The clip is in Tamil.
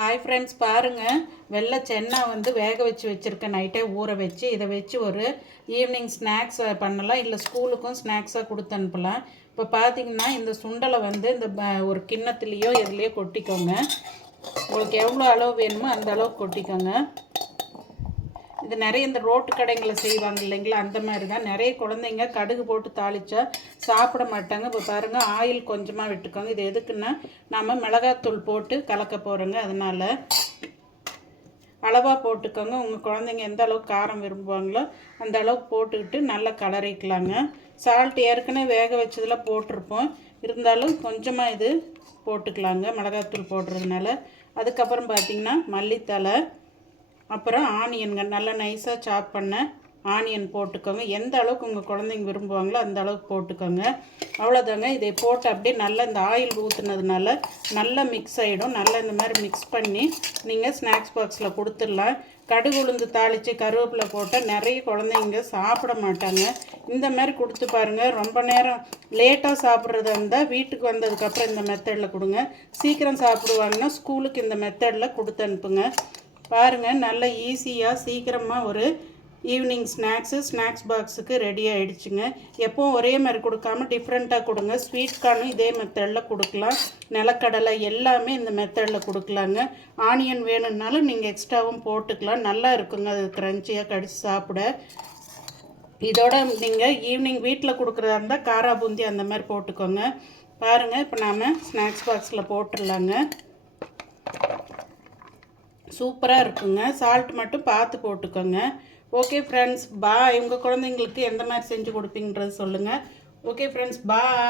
ஹாய் ஃப்ரெண்ட்ஸ், பாருங்கள். வெள்ளை சென்னா வேக வச்சுருக்கேன். நைட்டே ஊற வச்சு இதை வச்சு ஒரு ஈவினிங் ஸ்நாக்ஸ் பண்ணலாம், இல்லை ஸ்கூலுக்கும் ஸ்நாக்ஸாக கொடுத்து அனுப்பலாம். இப்போ பார்த்தீங்கன்னா இந்த சுண்டலை இந்த ஒரு கிண்ணத்துலேயோ எதுலேயோ கொட்டிக்கோங்க. உங்களுக்கு எவ்வளோ அளவு வேணுமோ அந்த அளவுக்கு கொட்டிக்கோங்க. இது நிறைய இந்த ரோட்டு கடைங்களில் செய்வாங்க இல்லைங்களா, அந்த மாதிரி தான். நிறைய குழந்தைங்க கடுகு போட்டு தாளித்தா சாப்பிட மாட்டாங்க. இப்போ பாருங்கள், ஆயில் கொஞ்சமாக விட்டுக்கோங்க. இது எதுக்குன்னா நம்ம மிளகாத்தூள் போட்டு கலக்க போகிறோங்க, அதனால் அளவாக போட்டுக்கோங்க. உங்கள் குழந்தைங்க எந்த அளவுக்கு காரம் விரும்புவாங்களோ அந்த அளவுக்கு போட்டுக்கிட்டு நல்லா கலரிக்கலாங்க. சால்ட் ஏற்கனவே வேக வச்சதில் போட்டிருப்போம், இருந்தாலும் கொஞ்சமாக இது போட்டுக்கலாங்க மிளகாத்தூள் போடுறதுனால. அதுக்கப்புறம் பார்த்திங்கன்னா மல்லித்தலை, அப்புறம் ஆனியனுங்க, நல்லா நைஸாக சாப் பண்ண ஆனியன் போட்டுக்கோங்க. எந்த அளவுக்கு உங்கள் குழந்தைங்க விரும்புவாங்களோ அந்த அளவுக்கு போட்டுக்கோங்க. அவ்வளோதாங்க. இதை போட்டு அப்படியே நல்லா இந்த ஆயில் ஊற்றுனதுனால நல்லா மிக்ஸ் ஆகிடும். நல்லா இந்த மாதிரி மிக்ஸ் பண்ணி நீங்கள் ஸ்நாக்ஸ் பாக்ஸில் கொடுத்துடலாம். கடுகு உளுந்து தாளித்து கருவேப்பிலை போட்டால் நிறைய குழந்தைங்க சாப்பிட மாட்டாங்க. இந்த மாதிரி கொடுத்து பாருங்கள். ரொம்ப நேரம் லேட்டாக சாப்பிட்றதா இருந்தால் வீட்டுக்கு வந்ததுக்கப்புறம் இந்த மெத்தடில் கொடுங்க. சீக்கிரம் சாப்பிடுவாங்கன்னா ஸ்கூலுக்கு இந்த மெத்தடில் கொடுத்து அனுப்புங்க. பாருங்கள், நல்ல ஈஸியாக சீக்கிரமாக ஒரு ஈவினிங் ஸ்நாக்ஸ் பாக்ஸுக்கு ரெடி ஆகிடுச்சுங்க. எப்போவும் ஒரே மாதிரி கொடுக்காமல் டிஃப்ரெண்ட்டாக கொடுங்க. ஸ்வீட் கார்னும் இதே மெத்தடில் கொடுக்கலாம். நிலக்கடலை எல்லாமே இந்த மெத்தடில் கொடுக்கலாங்க. ஆனியன் வேணும்னாலும் நீங்கள் எக்ஸ்ட்ராவும் போட்டுக்கலாம். நல்லா இருக்குங்க, அது க்ரன்ச்சியாக கடிச்சு சாப்பிட. இதோட நீங்கள் ஈவினிங் வீட்டில் கொடுக்குறதா இருந்தால் காரா பூந்தி அந்த மாதிரி போட்டுக்கோங்க. பாருங்கள், இப்போ நாம் ஸ்நாக்ஸ் பாக்ஸில் போட்டுடலாங்க. சூப்பராக இருக்குங்க. சால்ட் மட்டும் பார்த்து போட்டுக்கோங்க. ஓகே ஃப்ரெண்ட்ஸ், பாய். உங்கள் குழந்தைங்களுக்கு எந்த மாதிரி செஞ்சு கொடுப்பீங்கன்றது சொல்லுங்கள். ஓகே ஃப்ரெண்ட்ஸ், பாய்.